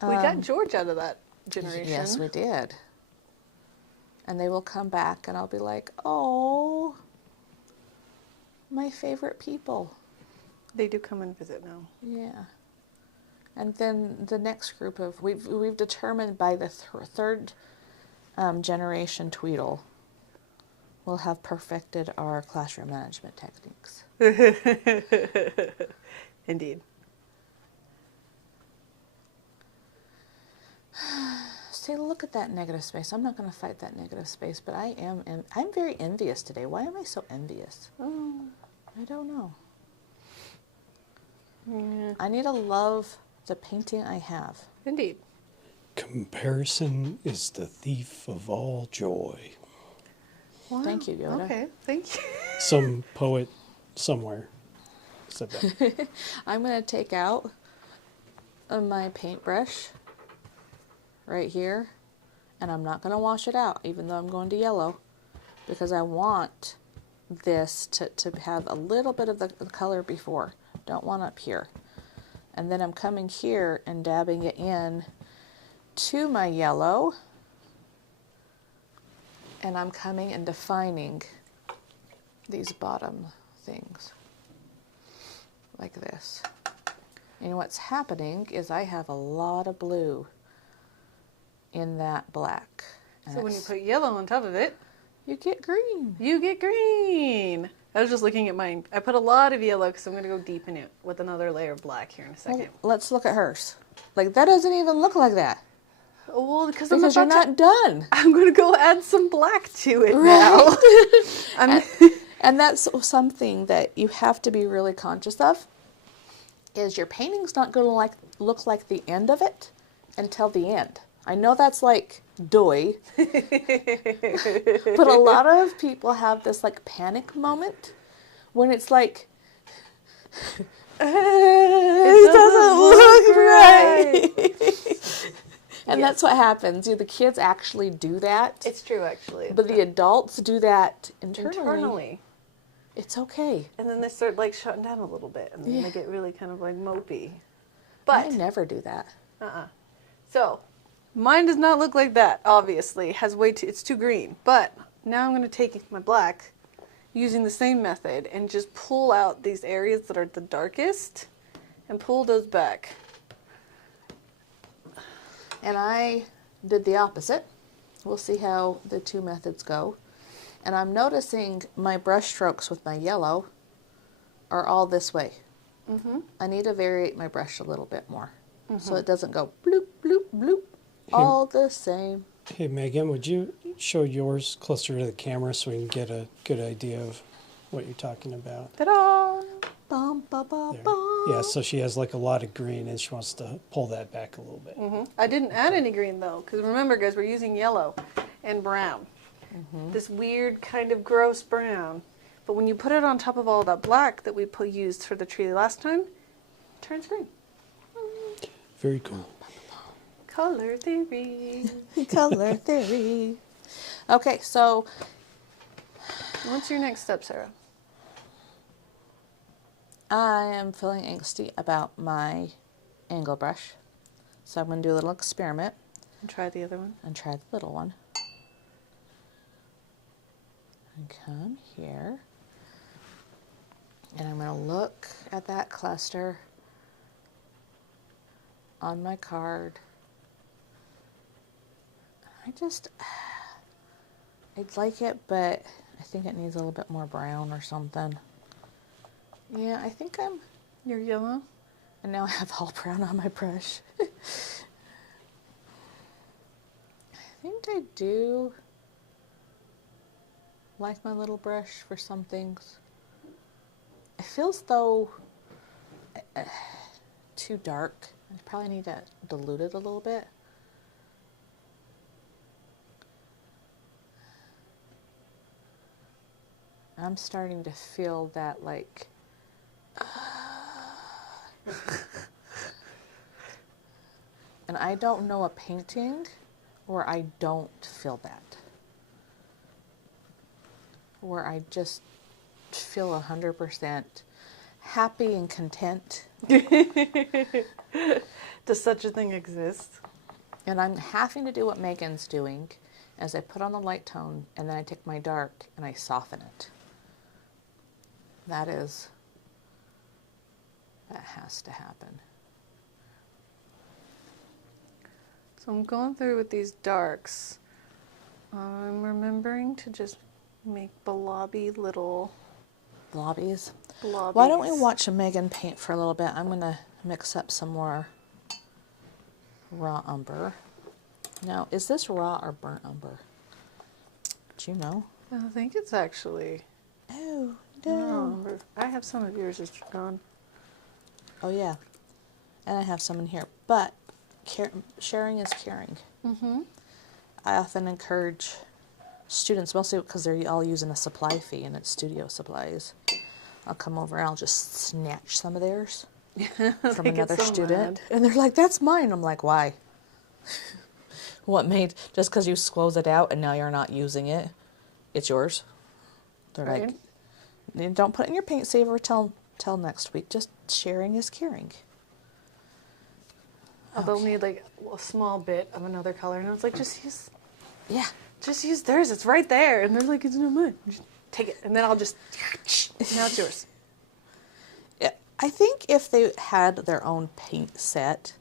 We got George out of that generation. Yes, we did. And they will come back and I'll be like, oh, my favorite people. They do come and visit now. Yeah. And then the next group of, we've determined by the third generation Tweedle, we'll have perfected our classroom management techniques. Indeed. See, look at that negative space. I'm not going to fight that negative space, but I'm very envious today. Why am I so envious? I don't know. Yeah. I need to love the painting I have. Indeed. Comparison is the thief of all joy. Wow. Thank you, Yoda. Okay, thank you. Some poet somewhere said that. I'm going to take out my paintbrush right here, and I'm not going to wash it out, even though I'm going to yellow, because I want this to have a little bit of the color before. Don't want up here. And then I'm coming here and dabbing it in to my yellow, and I'm coming and defining these bottom things like this. And what's happening is I have a lot of blue in that black. So when you put yellow on top of it, you get green. you get green. I was just looking at mine. I put a lot of yellow because I'm going to go deep in it with another layer of black here in a second. Well, let's look at hers. Like, that doesn't even look like that. Well, because Because you're not done. I'm going to go add some black to it now. And that's something that you have to be really conscious of, is your painting's not going to look like the end of it until the end. I know that's like doy, but a lot of people have this like panic moment when it's like, it doesn't look right. And that's what happens. The kids actually do that. It's true, actually. But the adults do that internally. It's okay. And then they start like shutting down a little bit, and then they get really kind of like mopey. I But never do that. so mine does not look like that. Obviously, has it's too green. But now I'm going to take my black, using the same method, and just pull out these areas that are the darkest, and pull those back. And I did the opposite. We'll see how the two methods go. And I'm noticing my brush strokes with my yellow are all this way. I need to variate my brush a little bit more. So it doesn't go bloop, bloop, bloop, all the same. Hey, Megan, would you show yours closer to the camera so we can get a good idea of what you're talking about? Ta-da! Bum, ba, ba, There. bum. Yeah, so she has like a lot of green and she wants to pull that back a little bit. I didn't add any green though, because remember, guys, we're using yellow and brown. This weird kind of gross brown. But when you put it on top of all that black that we used for the tree last time, it turns green. Very cool. Color theory. Color theory. Okay, so What's your next step, Sarah? I am feeling angsty about my angle brush. So I'm going to do a little experiment And try the other one. and try the little one. And come here. And I'm going to look at that cluster on my card. I'd like it, but I think it needs a little bit more brown or something. Yeah, I think Your yellow? and now I have all brown on my brush. I think I do like my little brush for some things. It feels though too dark. I probably need to dilute it a little bit. I'm starting to feel that like and I don't know a painting where I don't feel that. Where I just feel 100% happy and content. Does such a thing exist? And I'm having to do what Megan's doing as I put on the light tone and then I take my dark and I soften it. That has to happen. So I'm going through with these darks. I'm remembering to just make blobby little Blobbies. blobbies. Why don't we watch Megan paint for a little bit? I'm going to mix up some more raw umber. Now, is this raw or burnt umber? Do you know? I think it's actually. Oh, No, I have some of yours that's gone. Oh, yeah. And I have some in here. But sharing is caring. I often encourage students, mostly because they're all using a supply fee and it's studio supplies. I'll come over and I'll just snatch some of theirs from They get another so student. mad. And they're like, that's mine. I'm like, why? What made, just because you close it out and now you're not using it, it's yours? They're Right. like, don't put it in your paint saver till next week. Just sharing is caring. They'll need like a small bit of another color, and I was like, just use theirs. It's right there. And they're like, it's not mine. Just take it, and then I'll just now it's yours. Yeah, I think if they had their own paint set,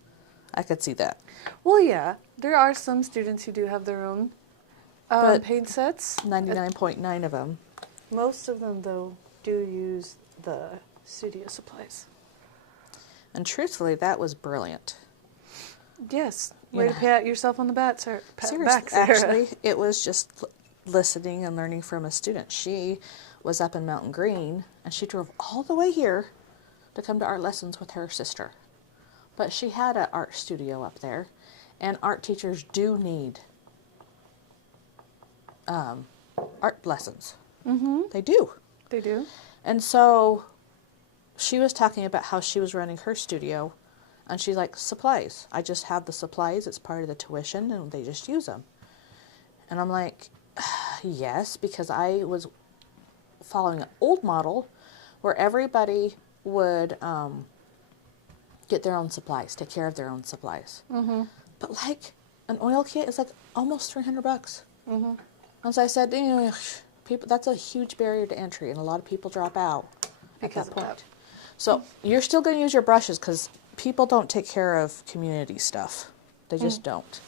I could see that. Well, yeah, There are some students who do have their own But paint sets. 99.9 of them. Most of them, though, do use the studio supplies. And truthfully, that was brilliant. Yes. Way to Yeah. pat yourself on the back, Sarah. Seriously, actually, it was just listening and learning from a student. She was up in Mountain Green, and she drove all the way here to come to art lessons with her sister. But she had an art studio up there, and art teachers do need art lessons. Mm-hmm. They do. They do. And so she was talking about how she was running her studio, and she's like, supplies. I just have the supplies. It's part of the tuition, and they just use them. And I'm like, yes, because I was following an old model where everybody would get their own supplies, take care of their own supplies. Mm-hmm. But like an oil kit is like almost $300. Mm-hmm. And so I said, you know, people, that's a huge barrier to entry, and a lot of people drop out Because at of that that. point. So you're still going to use your brushes because people don't take care of community stuff. They just don't.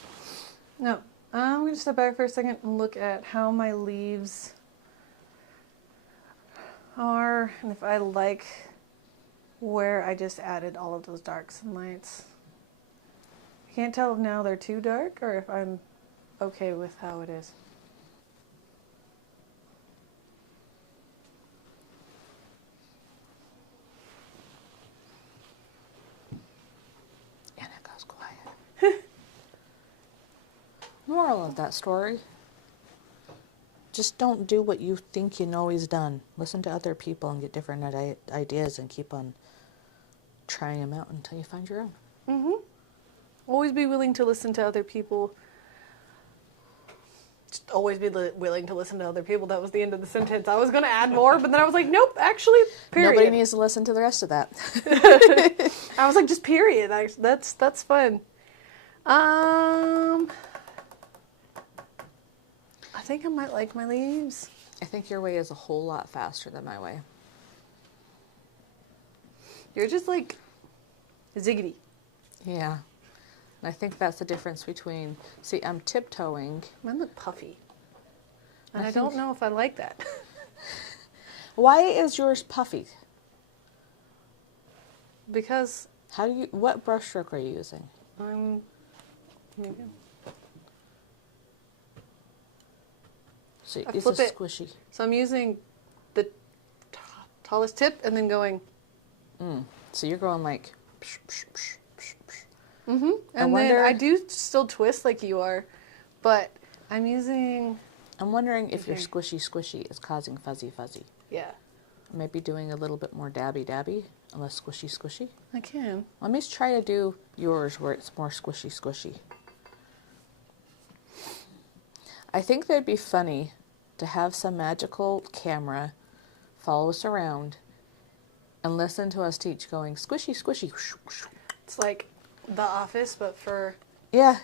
No. I'm going to step back for a second and look at how my leaves are, and if I like where I just added all of those darks and lights. I can't tell if now they're too dark or if I'm okay with how it is. And it goes quiet. Moral of that story: just don't do what you think you know is done. Listen to other people and get different ideas and keep on trying them out until you find your own. Mm-hmm. Always be willing to listen to other people. Just always be willing to listen to other people. That was the end of the sentence. I was going to add more, but then I was like, nope, actually, period. Nobody needs to listen to the rest of that. I was like, just period. That's fun. I think I might like my leaves. I think your way is a whole lot faster than my way. You're just like ziggity. Yeah. And I think that's the difference between, see, I'm tiptoeing. Mine look puffy. And I I don't think- know if I like that. Why is yours puffy? Because What brush stroke are you using? I'm maybe. So I it's flip a it. squishy. So I'm using the tallest tip and then going. So you're going like, Mm-hmm. And wonder- then I do still twist like you are, but I'm using. I'm wondering if your Okay. squishy is causing fuzzy. Yeah, Maybe doing a little bit more dabby, and less squishy. I can. Let me try to do yours where it's more squishy. I think that'd be funny to have some magical camera follow us around and listen to us teach going squishy. It's like The Office, but for. Yeah.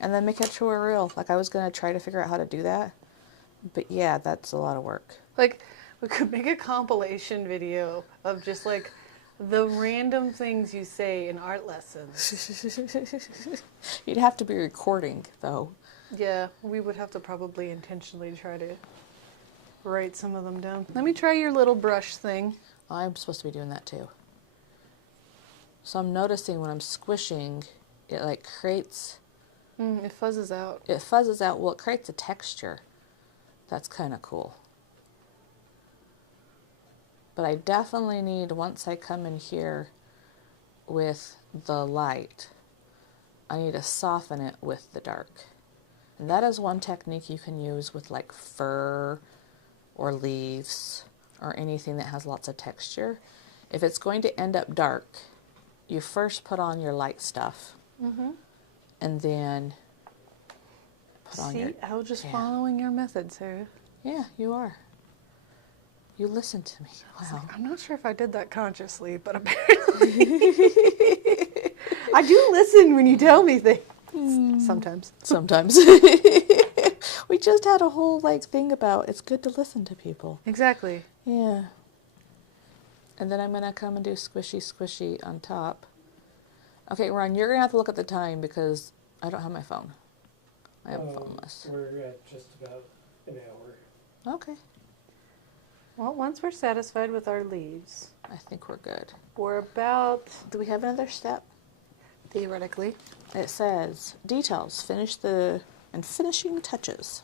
And then make it to a reel. Like I was going to try to figure out how to do that. But yeah, that's a lot of work. Like, we could make a compilation video of just like the random things you say in art lessons. You'd have to be recording though. Yeah, we would have to probably intentionally try to write some of them down. Let me try your little brush thing. I'm supposed to be doing that too. So I'm noticing when I'm squishing, it like creates, It fuzzes out. it fuzzes out, well, it creates a texture. That's kind of cool. But I definitely need, once I come in here with the light, I need to soften it with the dark. And that is one technique you can use with like fur or leaves or anything that has lots of texture. If it's going to end up dark, you first put on your light stuff and then put on your... See, I was just yeah. following your method, Sarah. Yeah, you are. You listen to me. Wow. I'm not sure if I did that consciously, but apparently I do listen when you tell me things. Sometimes. Sometimes. We just had a whole like thing about it's good to listen to people. Exactly. Yeah. And then I'm going to come and do squishy on top. Okay, Ron, you're going to have to look at the time because I don't have my phone. I am phoneless. We're at just about an hour. Okay. Well, once we're satisfied with our leaves, I think we're good. we're about, Do we have another step? theoretically, It says, details, finishing touches.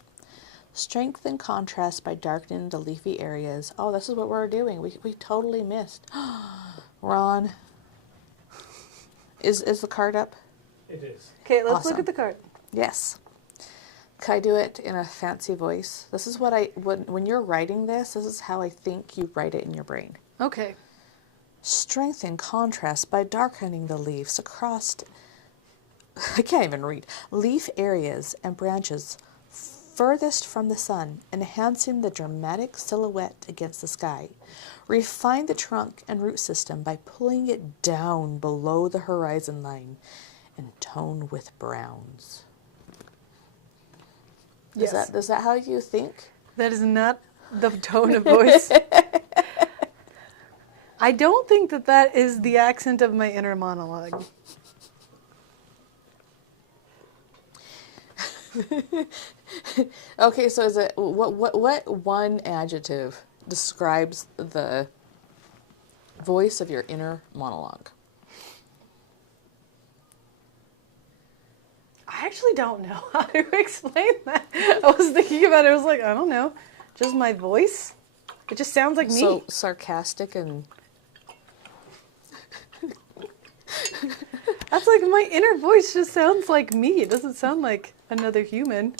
Strength and contrast by darkening the leafy areas. Oh, this is what we're doing. We totally missed. Ron, is the card up? It is. okay, let's look Awesome. at the card. Yes. Can I do it in a fancy voice? This is what when you're writing this is how I think you write it in your brain. Okay. Strength and contrast by darkening the leaves across, I can't even read, leaf areas and branches furthest from the sun, enhancing the dramatic silhouette against the sky. Refine the trunk and root system by pulling it down below the horizon line and tone with browns. Yes. Is that how you think? That is not the tone of voice. I don't think that is the accent of my inner monologue. Okay, so is it what one adjective describes the voice of your inner monologue? I actually don't know how to explain that. I was thinking about it. I was like, I don't know. Just my voice? It just sounds like me. So sarcastic and That's like my inner voice just sounds like me. It doesn't sound like another human.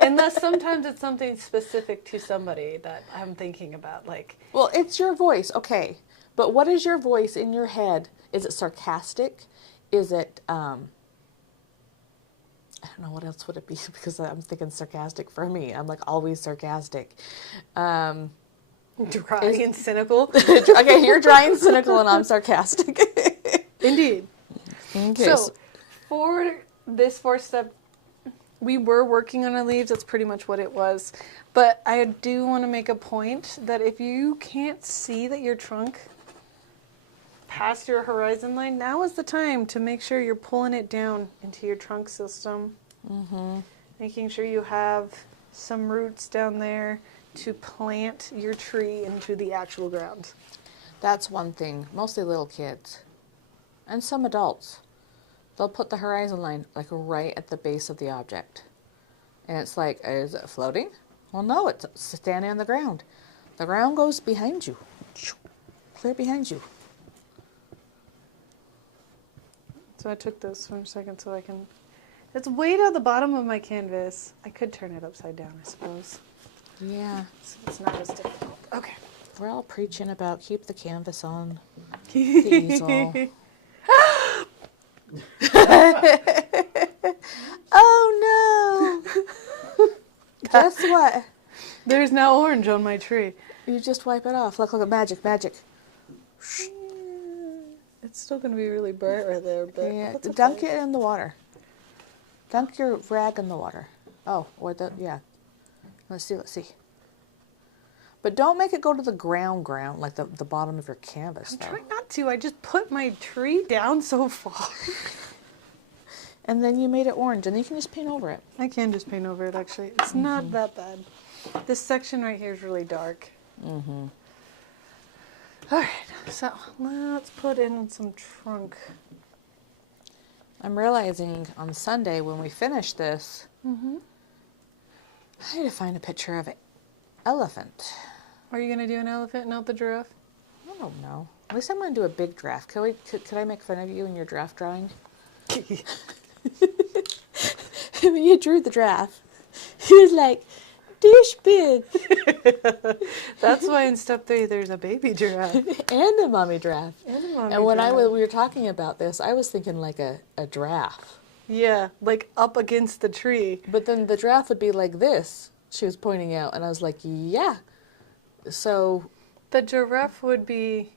Unless sometimes it's something specific to somebody that I'm thinking about. Like, well, it's your voice, okay. But what is your voice in your head? Is it sarcastic? Is it I don't know, what else would it be? Because I'm thinking sarcastic for me. I'm like always sarcastic. dry and cynical. Okay, you're dry and cynical and I'm sarcastic. Indeed. Okay. So, for this fourth step, we were working on our leaves. That's pretty much what it was. But I do want to make a point that if you can't see that your trunk past your horizon line, now is the time to make sure you're pulling it down into your trunk system. Mm-hmm. Making sure you have some roots down there to plant your tree into the actual ground. That's one thing. Mostly little kids. And some adults. They'll put the horizon line like right at the base of the object. And it's like, is it floating? Well, no, it's standing on the ground. The ground goes behind you. Clear behind you. So I took this for a second so I can... It's way down the bottom of my canvas. I could turn it upside down, I suppose. Yeah. It's not as difficult. Okay. We're all preaching about keep the canvas on the easel. Oh no! Guess what? There's now orange on my tree. You just wipe it off. Look at magic, magic. It's still going to be really bright right there, but Yeah, that's okay. dunk it in the water. Dunk your rag in the water. Oh, or the, yeah. Let's see. But don't make it go to the ground, like the bottom of your canvas, I'm though. trying not to. I just put my tree down so far. And then you made it orange, and then you can just paint over it. I can just paint over it, actually. It's not that bad. This section right here is really dark. Mm-hmm. All right, so let's put in some trunk. I'm realizing on Sunday when we finish this, I need to find a picture of an elephant. Are you going to do an elephant, not the giraffe? I don't know. At least I'm going to do a big giraffe. Could I make fun of you in your giraffe drawing? When you drew the giraffe, he was like, dish big. That's why in step 3 there's a baby giraffe. And a mommy giraffe. And when we were talking about this, I was thinking like a giraffe. Yeah, like up against the tree. But then the giraffe would be like this, she was pointing out. And I was like, yeah. So The giraffe would be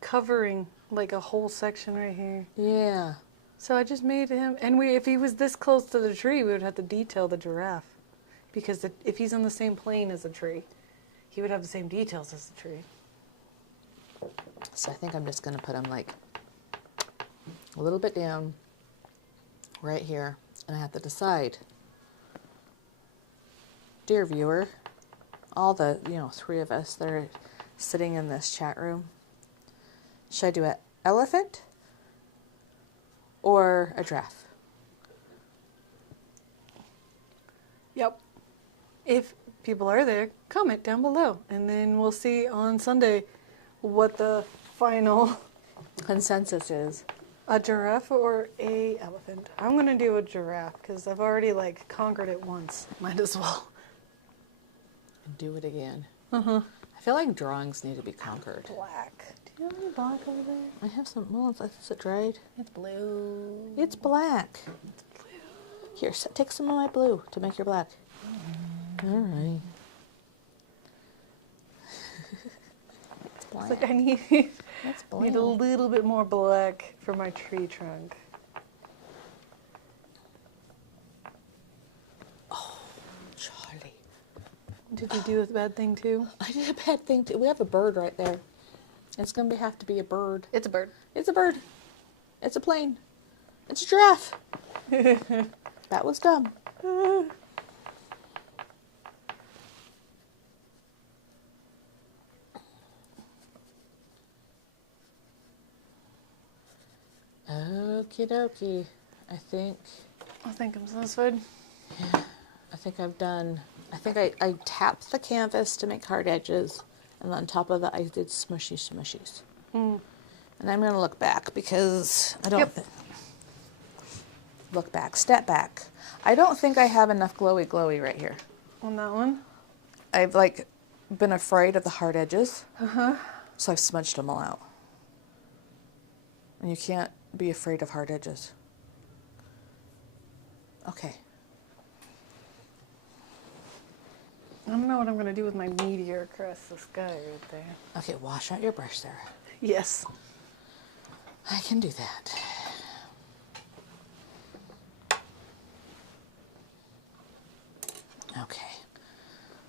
covering like a whole section right here. yeah. So I just made him, and if he was this close to the tree, we would have to detail the giraffe. Because if he's on the same plane as a tree, he would have the same details as the tree. So I think I'm just going to put him like a little bit down right here, and I have to decide. Dear viewer, all the, 3 of us that are sitting in this chat room, should I do an elephant or a giraffe? Yep. If people are there, comment down below, and then we'll see on Sunday what the final Consensus is. a giraffe or a elephant. I'm gonna do a giraffe because I've already conquered it once. Might as well. And do it again. I feel like drawings need to be conquered. Black. Do you have any black over there? I have some, well, is it dried? It's blue. It's black. It's blue. Here, take some of my blue to make your black. All right. It's It's black. like I need That's need a little bit more black for my tree trunk. Charlie. Did you do a bad thing too? I did a bad thing too. We have a bird right there. It's going to have to be a bird. It's a bird. It's a bird. It's a plane. It's a giraffe. That was dumb. Okie dokie. I think I'm satisfied. I think I tapped the canvas to make hard edges, and on top of that I did smushies. And I'm going to look back because I don't look back, step back. I don't think I have enough glowy right here. On that one? I've been afraid of the hard edges. So I've smudged them all out. And you can't be afraid of hard edges. Okay. I don't know what I'm going to do with my meteor across the sky right there. Okay, wash out your brush, Sarah. Yes. I can do that. Okay.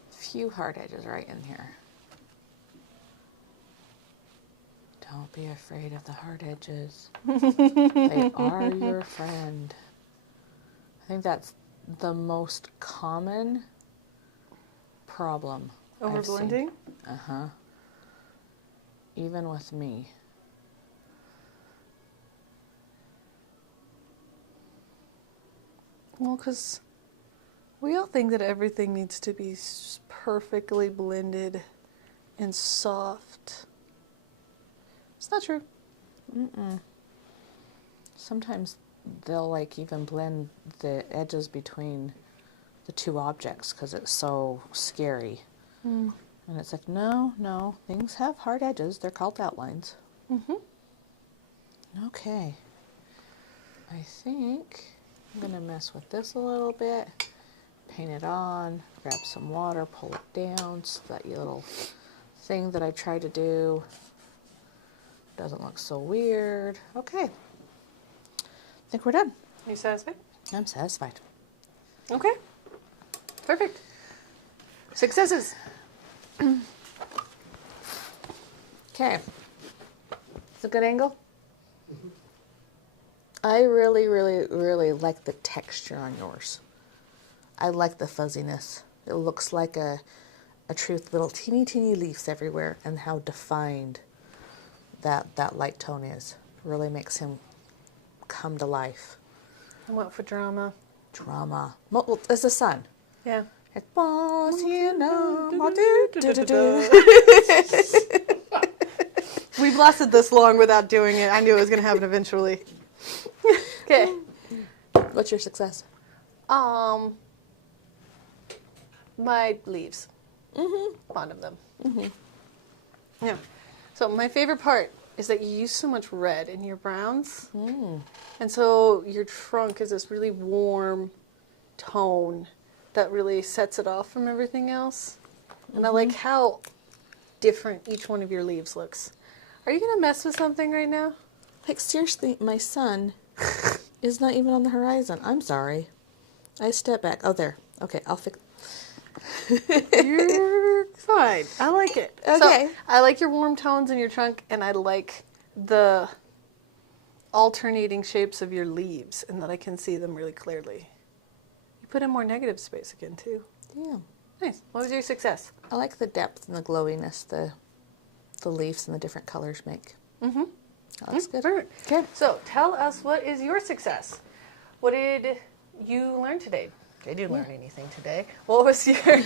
Few hard edges right in here. Don't be afraid of the hard edges. They are your friend. I think that's the most common problem. Over blending? Uh-huh. Even with me. Well, because we all think that everything needs to be perfectly blended and soft. It's not true. Sometimes they'll even blend the edges between the two objects because it's so scary. And it's like, no, things have hard edges. They're called outlines. Okay. I think I'm going to mess with this a little bit. Paint it on, grab some water, pull it down so that little thing that I tried to do doesn't look so weird. Okay. I think we're done. Are you satisfied? I'm satisfied. Okay. Perfect. Successes. Okay. It's a good angle. I really, really, really like the texture on yours. I like the fuzziness. It looks like a true little teeny leaves everywhere, and how defined that light tone is. Really makes him come to life. I went for drama. Drama. Well, it's the sun. Yeah. It was, you know, do. We blasted this long without doing it. I knew it was going to happen eventually. Okay. What's your success? My leaves. Fond of them. Yeah. So my favorite part is that you use so much red in your browns. And so your trunk is this really warm tone that really sets it off from everything else. And I like how different each one of your leaves looks. Are you going to mess with something right now? Like, seriously, my sun is not even on the horizon. I'm sorry. I step back. Oh, there. Okay, I'll fix. You're fine. I like it. Okay. So, I like your warm tones in your trunk, and I like the alternating shapes of your leaves and that I can see them really clearly. You put in more negative space again, too. Yeah. Nice. What was your success? I like the depth and the glowiness the leaves and the different colors make. Mm-hmm. That looks good. Perfect. Okay. So tell us, what is your success? What did you learn today? Did you learn anything today? What was your?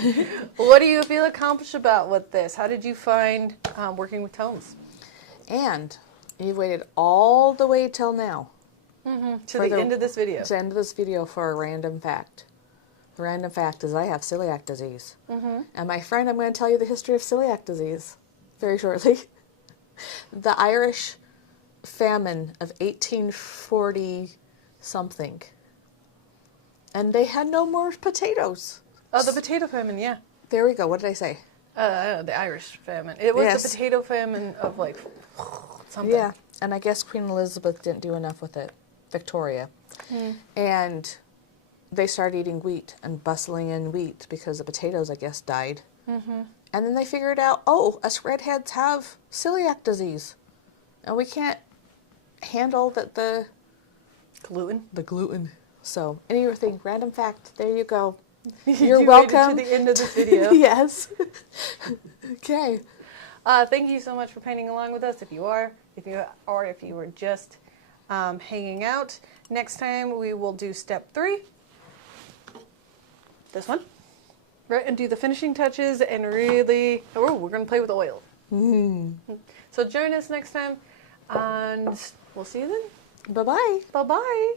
What do you feel accomplished about with this? How did you find working with tones? And you've waited all the way till now. To For the end of this video. To the end of this video for a random fact. The random fact is I have celiac disease. And my friend, I'm going to tell you the history of celiac disease very shortly. The Irish famine of 1840 something. And they had no more potatoes. Oh, the potato famine, yeah. There we go. What did I say? The Irish famine. It was Yes. the potato famine of like something. Yeah. And I guess Queen Elizabeth didn't do enough with it. Victoria. And they started eating wheat and bustling in wheat because the potatoes, I guess, died. And then they figured out, oh, us redheads have celiac disease. And we can't handle the gluten. So, anything, random fact, there you go. You're You welcome. waited to the end of this video. Yes. Okay. Thank you so much for painting along with us. If you were just hanging out. Next time we will do step 3. This one. Right, and do the finishing touches and really, we're going to play with oil. So join us next time and we'll see you then. Bye-bye. Bye-bye.